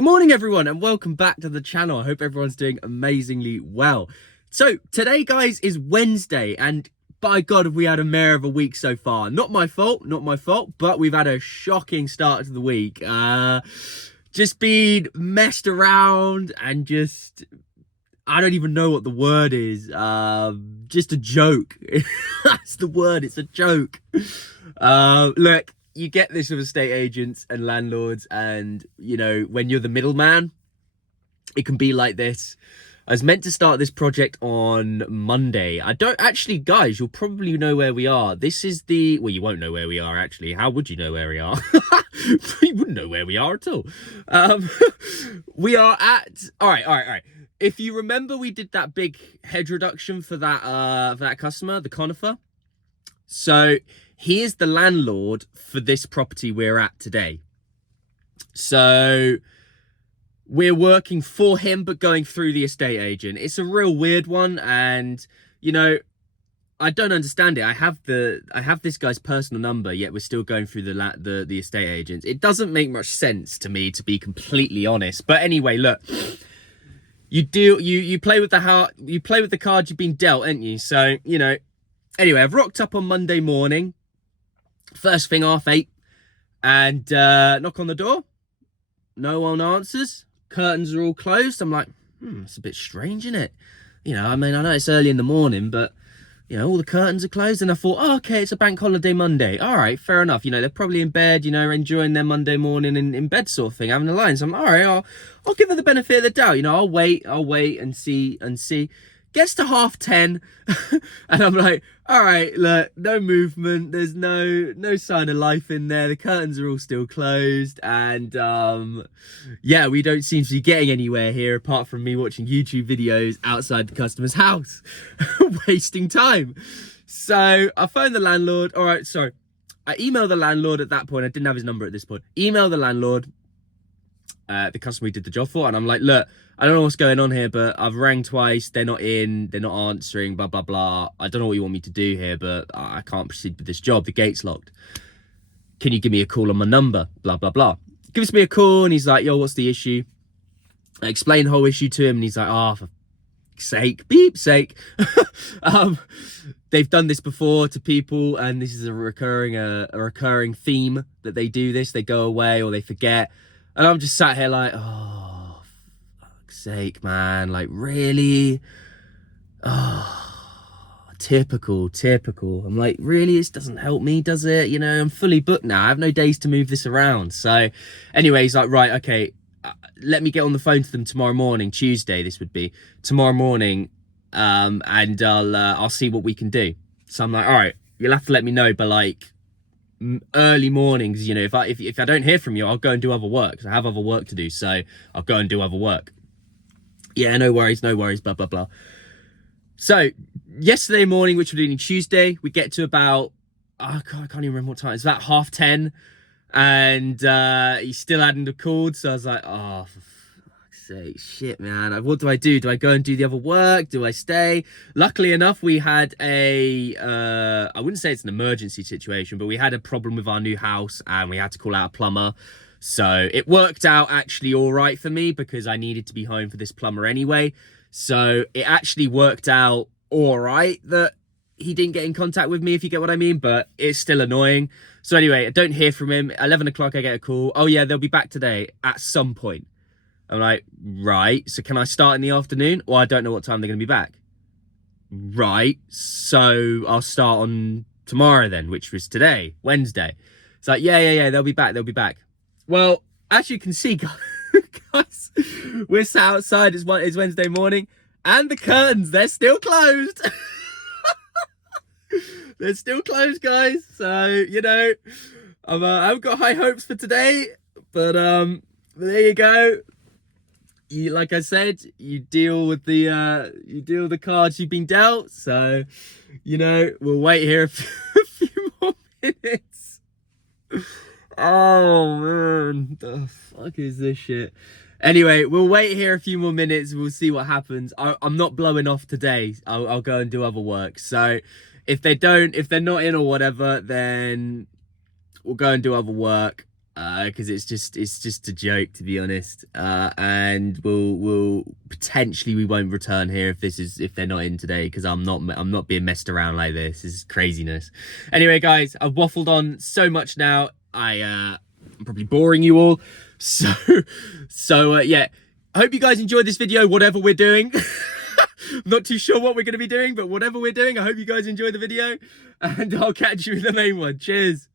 Good morning, everyone, and welcome back to the channel. I hope everyone's doing amazingly well. So today, guys, is Wednesday, and by God, have we had a mare of a week so far. Not my fault, but we've had a shocking start to the week. Just been messed around and just, I don't even know what the word is. Just a joke. That's the word, it's a joke. Look, you get this with estate agents and landlords, and you know, when you're the middleman, it can be like this. I was meant to start this project on Monday. I don't actually, guys, you'll probably know where we are. This is the, well, you won't know where we are actually. How would you know where we are? You wouldn't know where we are at all. We are at, all right. If you remember, we did that big hedge reduction for that customer, the conifer. So he is the landlord for this property we're at today. So we're working for him, but going through the estate agent. It's a real weird one, and you know, I don't understand it. I have this guy's personal number, yet we're still going through the estate agents. It doesn't make much sense to me, to be completely honest. But anyway, look, you play with the cards you've been dealt, ain't you? So you know. Anyway, I've rocked up on Monday morning, first thing 8:30, and knock on the door. No one answers. Curtains are all closed. I'm like, it's a bit strange, isn't it? You know, I mean, I know it's early in the morning, but you know, all the curtains are closed. And I thought, oh, okay, it's a bank holiday Monday. All right, fair enough. You know, they're probably in bed, you know, enjoying their Monday morning in bed sort of thing, having a line. So I'm like, all right, I'll give her the benefit of the doubt. You know, I'll wait and see. Gets to 10:30 and I'm like, all right, look, no movement, there's no sign of life in there, the curtains are all still closed, and yeah, we don't seem to be getting anywhere here apart from me watching YouTube videos outside the customer's house. Wasting time. So I phoned the landlord. All right, sorry, I emailed the landlord at that point. I didn't have his number at this point. Emailed the landlord, the customer we did the job for, and I'm like, look, I don't know what's going on here, but I've rang twice, they're not in, they're not answering, blah blah blah. I don't know what you want me to do here, but I can't proceed with this job, the gate's locked. Can you give me a call on my number, blah blah blah. Gives me a call, and he's like, yo, what's the issue? I explain the whole issue to him, and he's like, oh, for sake, beep sake. They've done this before to people, and this is a recurring theme that they do this. They go away or they forget. And I'm just sat here like, oh, for fuck's sake, man. Like, really? Oh, typical. I'm like, really? This doesn't help me, does it? You know, I'm fully booked now. I have no days to move this around. So anyway, he's like, right, okay, let me get on the phone to them tomorrow morning, Tuesday, this would be, tomorrow morning, and I'll see what we can do. So I'm like, all right, you'll have to let me know, but like, early mornings, you know, if I don't hear from you, I'll go and do other work, because I have other work to do, so I'll go and do other work. Yeah, no worries, blah blah blah. So yesterday morning, which we're doing Tuesday, we get to about, oh God, I can't even remember what time, it's about 10:30, and he still hadn't called. So I was like, oh, for fuck's sake, shit, man, what do I do? Do I go and do the other work? Do I stay? Luckily enough, we had a I wouldn't say it's an emergency situation, but we had a problem with our new house and we had to call out a plumber. So it worked out actually all right for me, because I needed to be home for this plumber anyway. So it actually worked out all right that he didn't get in contact with me, if you get what I mean, but it's still annoying. So anyway, I don't hear from him. 11 o'clock, I get a call. Oh yeah, they'll be back today at some point. I'm like, right, so can I start in the afternoon? Or I don't know what time they're going to be back. Right, so I'll start on tomorrow then, which was today, Wednesday. It's like, yeah, they'll be back. Well, as you can see, guys, we're sat outside, it's Wednesday morning, and the curtains, they're still closed. They're still closed, guys. So, you know, I haven't got high hopes for today, but there you go. Like I said, you deal with the cards you've been dealt. So, you know, we'll wait here a few more minutes. Oh man, the fuck is this shit? Anyway, we'll wait here a few more minutes. We'll see what happens. I'm not blowing off today. I'll go and do other work. So if they're not in or whatever, then we'll go and do other work. because it's just a joke, to be honest. And we'll potentially, we won't return here if they're not in today, because I'm not being messed around like this. This is craziness. Anyway, guys, I've waffled on so much now. I'm probably boring you all. So yeah, I hope you guys enjoyed this video, whatever we're doing. Not too sure what we're going to be doing, but whatever we're doing, I hope you guys enjoy the video, and I'll catch you in the main one. Cheers.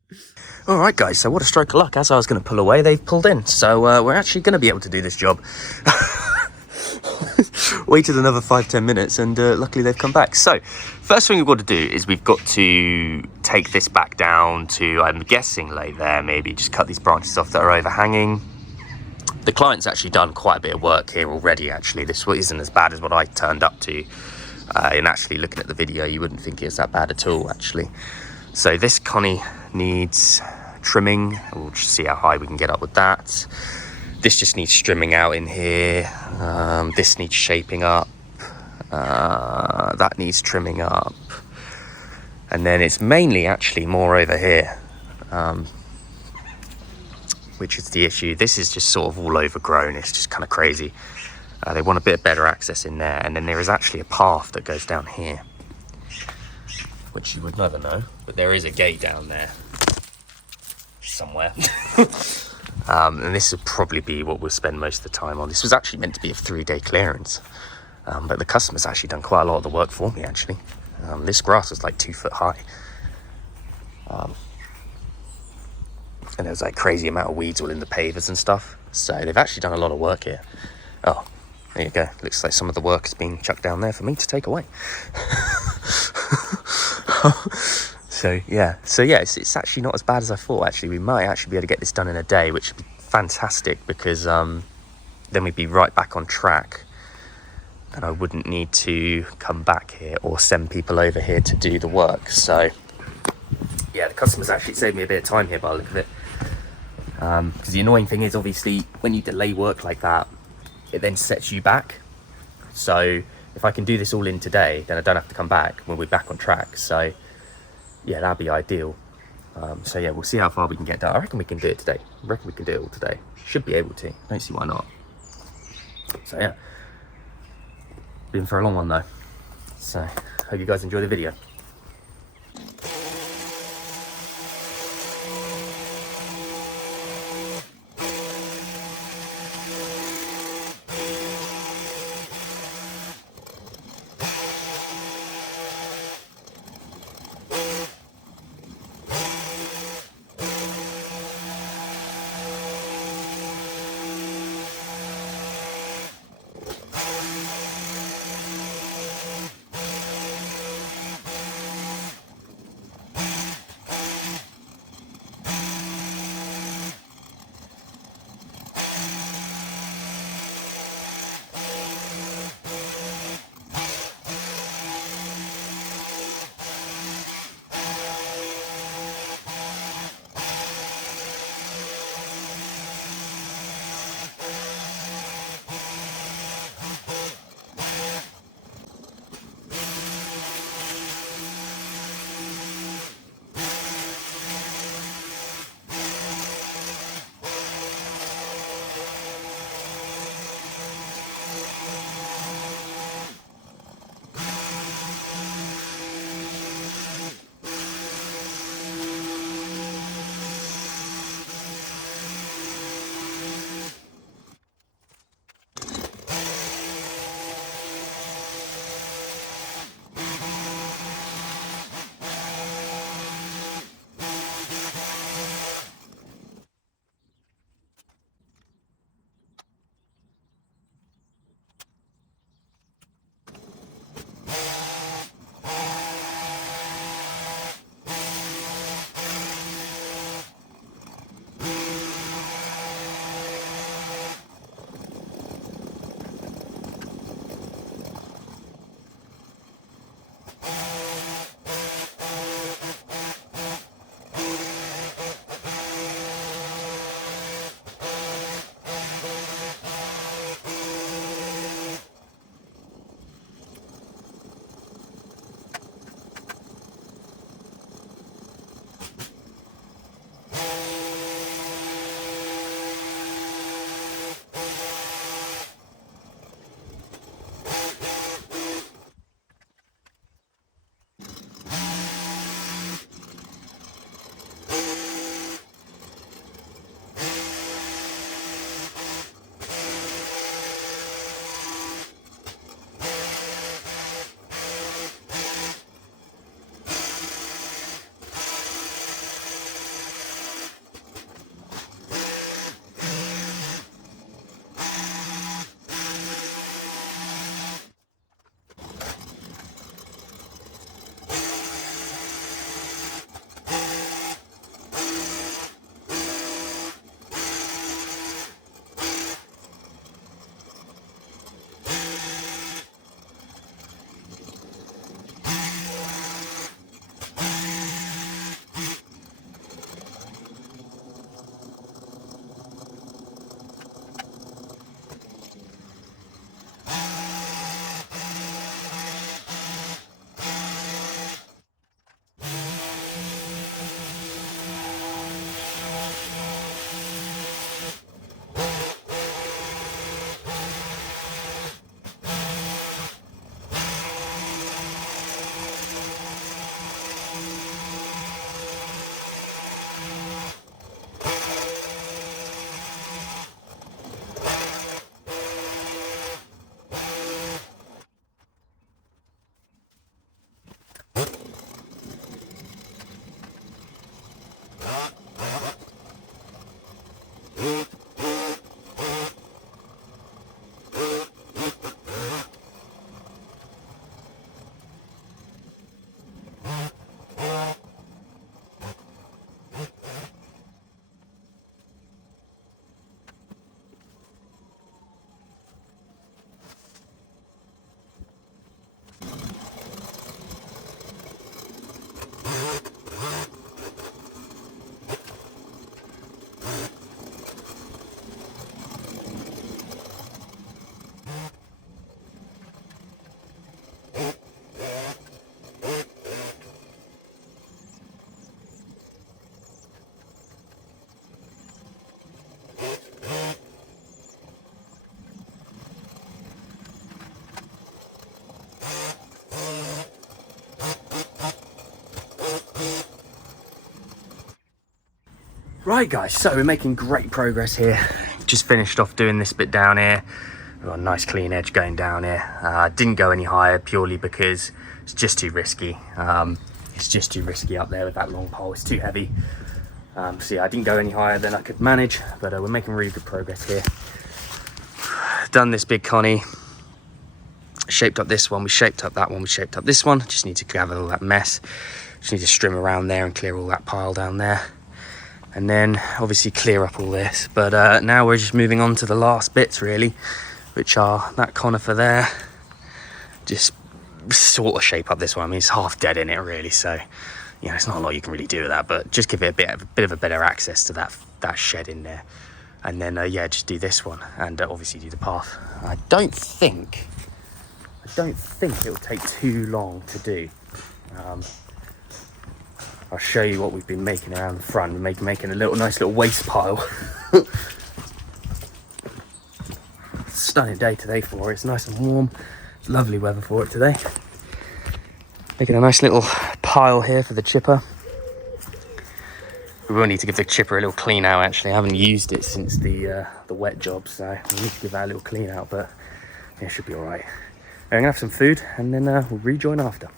All right, guys, so what a stroke of luck. As I was going to pull away, they've pulled in. So we're actually going to be able to do this job. Waited another 5-10 minutes, and luckily they've come back. So first thing we've got to do is we've got to take this back down to, I'm guessing, lay there, maybe just cut these branches off that are overhanging. The client's actually done quite a bit of work here already, actually. This isn't as bad as what I turned up to. And actually, looking at the video, you wouldn't think it's that bad at all, actually. So this Connie needs trimming. We'll just see how high we can get up with that. This just needs trimming out in here. This needs shaping up. That needs trimming up. And then it's mainly actually more over here. Which is the issue. This is just sort of all overgrown. It's just kind of crazy. They want a bit better access in there. And then there is actually a path that goes down here, which you would never know, but there is a gate down there somewhere. And this would probably be what we'll spend most of the time on. This was actually meant to be a 3-day clearance, but the customer's actually done quite a lot of the work for me, actually. This grass was like 2 foot high. And there's like crazy amount of weeds all in the pavers and stuff. So they've actually done a lot of work here. Oh, there you go. Looks like some of the work is being chucked down there for me to take away. So yeah, it's actually not as bad as I thought. Actually, we might actually be able to get this done in a day, which would be fantastic, because then we'd be right back on track, and I wouldn't need to come back here or send people over here to do the work. So yeah, the customers actually saved me a bit of time here by the look of it. Because the annoying thing is, obviously, when you delay work like that, it then sets you back. So if I can do this all in today, then I don't have to come back when we're back on track. So yeah, that'd be ideal. So yeah, we'll see how far we can get done. I reckon we can do it today. I reckon we can do it all today. Should be able to. Don't see why not. So yeah, been for a long one though. So hope you guys enjoy the video. Right guys, so we're making great progress here. Just finished off doing this bit down here. We've got a nice clean edge going down here. Didn't go any higher purely because it's just too risky. It's just too risky up there with that long pole. It's too heavy. So yeah, I didn't go any higher than I could manage, but we're making really good progress here. Done this big Connie. Shaped up this one, we shaped up that one, we shaped up this one. Just need to gather all that mess. Just need to strim around there and clear all that pile down there. And then obviously clear up all this. But now we're just moving on to the last bits really, which are that conifer there. Just sort of shape up this one. I mean, it's half dead in it really, so you know, it's not a lot you can really do with that, but just give it a bit of a better access to that shed in there. And then yeah, just do this one, and obviously do the path. I don't think it'll take too long to do. I'll show you what we've been making around the front. We're making a nice little waste pile. Stunning day today for it. It's nice and warm. It's lovely weather for it today. Making a nice little pile here for the chipper. We will need to give the chipper a little clean out actually. I haven't used it since the wet job, so we need to give that a little clean out, but yeah, it should be all right. I'm gonna have some food and then we'll rejoin after.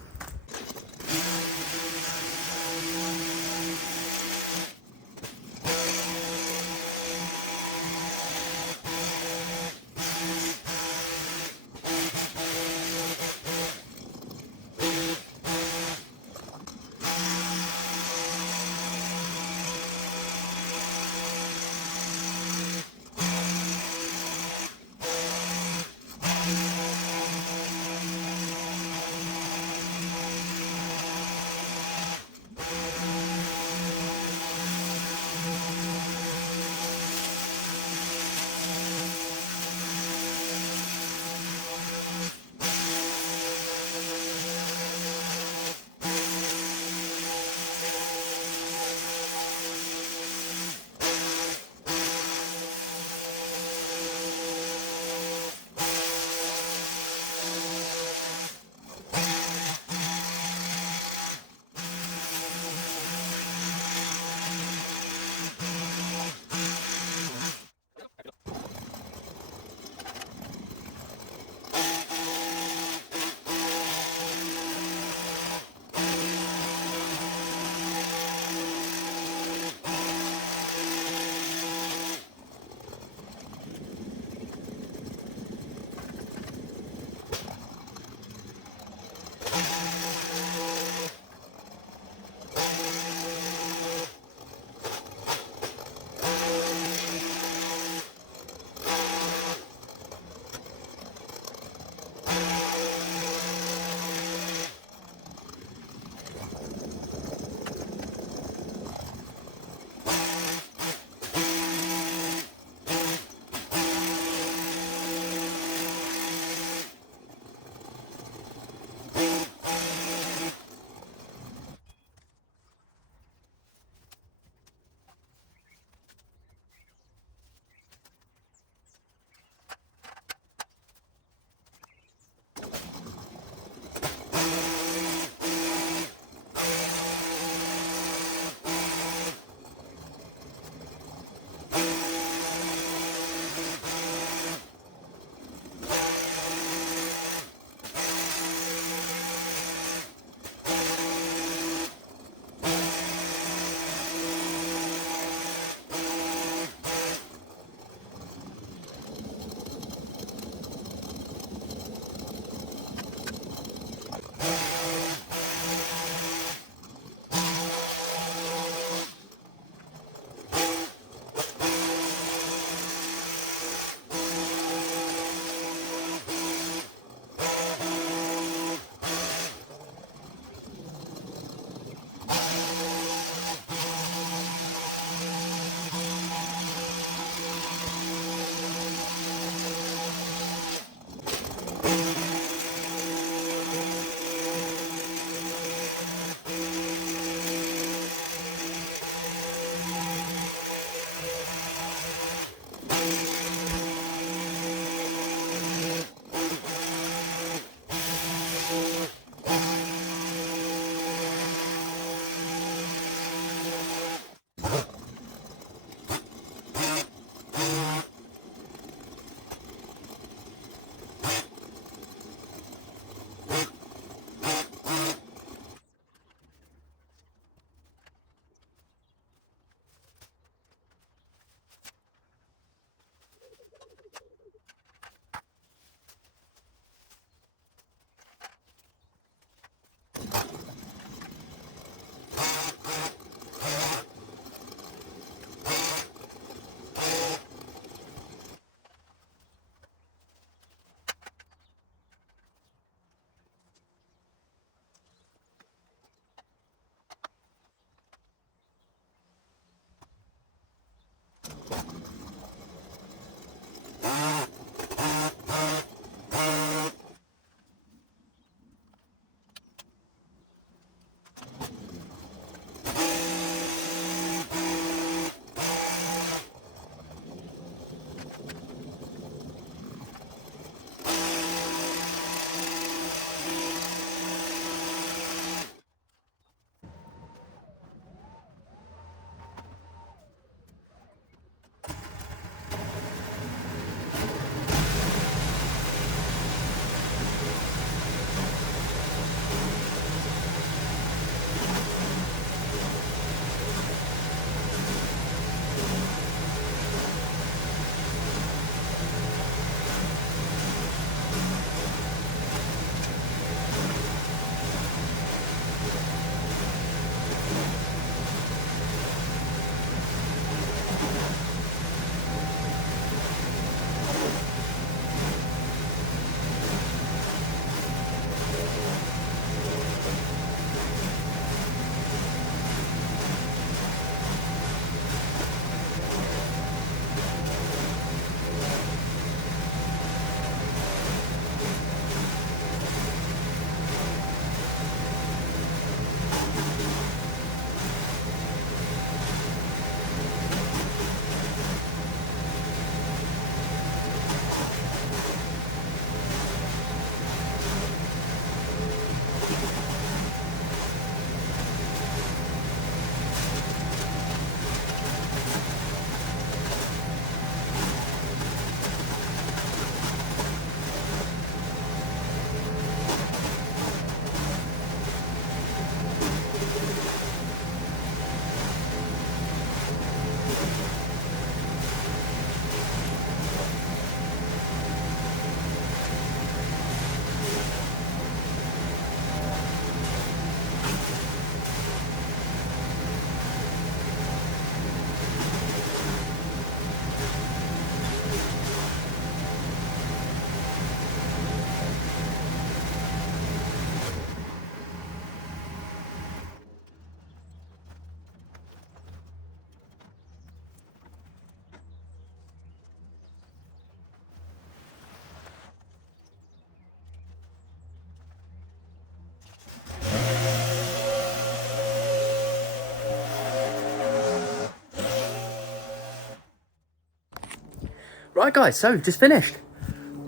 Right guys, so just finished.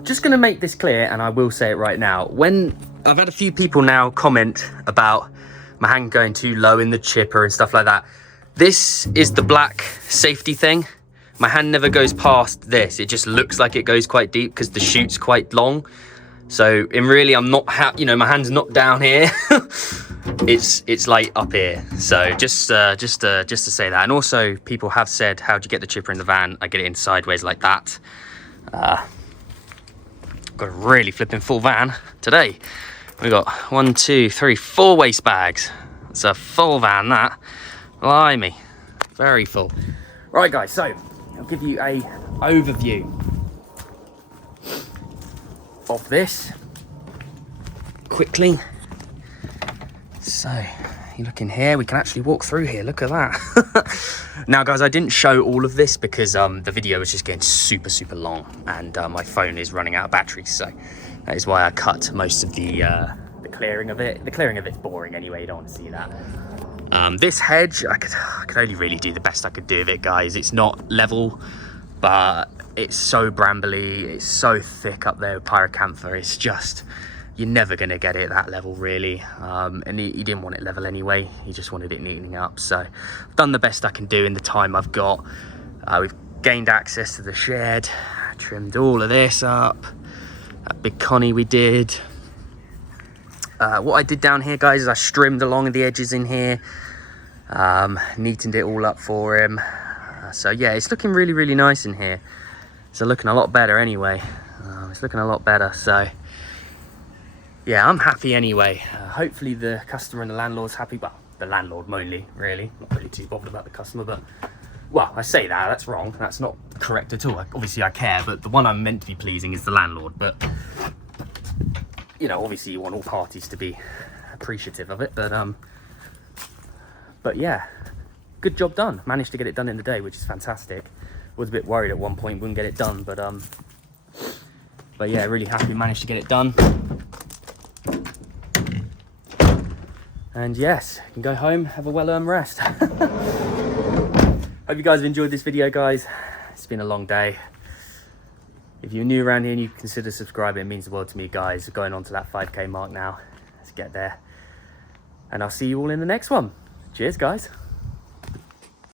Just gonna make this clear, and I will say it right now. When I've had a few people now comment about my hand going too low in the chipper and stuff like that. This is the black safety thing. My hand never goes past this. It just looks like it goes quite deep because the chute's quite long. So in really, I'm not, my hand's not down here. it's like up here. So just to say that. And also people have said, how'd you get the chipper in the van? I get it in sideways like that. Got a really flipping full van today. We got 1, 2, 3, 4 waste bags. It's a full van, that. Blimey, very full. Right guys, so I'll give you a overview of this quickly. So you look in here, we can actually walk through here, look at that. Now guys, I didn't show all of this because the video was just getting super long, and my phone is running out of battery, so that is why I cut most of the clearing of it. The clearing of it's boring anyway, you don't want to see that. This hedge, I could only really do the best I could do of it, guys. It's not level, but it's so brambly, it's so thick up there with pyracantha. It's just, you're never going to get it that level, really. And he didn't want it level anyway. He just wanted it neatening up. So I've done the best I can do in the time I've got. We've gained access to the shed, trimmed all of this up. That big connie we did. What I did down here, guys, is I trimmed along the edges in here, neatened it all up for him. So yeah, it's looking really nice in here. It's looking a lot better anyway. It's looking a lot better. So yeah, I'm happy anyway. Hopefully the customer and the landlord's happy. Well, the landlord mainly, really. Not really too bothered about the customer, but well, I say that's wrong. That's not correct at all. Obviously I care, but the one I'm meant to be pleasing is the landlord. But you know, obviously you want all parties to be appreciative of it, but yeah, good job done. Managed to get it done in the day, which is fantastic. Was a bit worried at one point wouldn't get it done, but yeah, really happy managed to get it done. And yes, you can go home, have a well-earned rest. Hope you guys have enjoyed this video, guys. It's been a long day. If you're new around here and you consider subscribing, it means the world to me, guys. We're going on to that 5K mark now. Let's get there. And I'll see you all in the next one. Cheers, guys.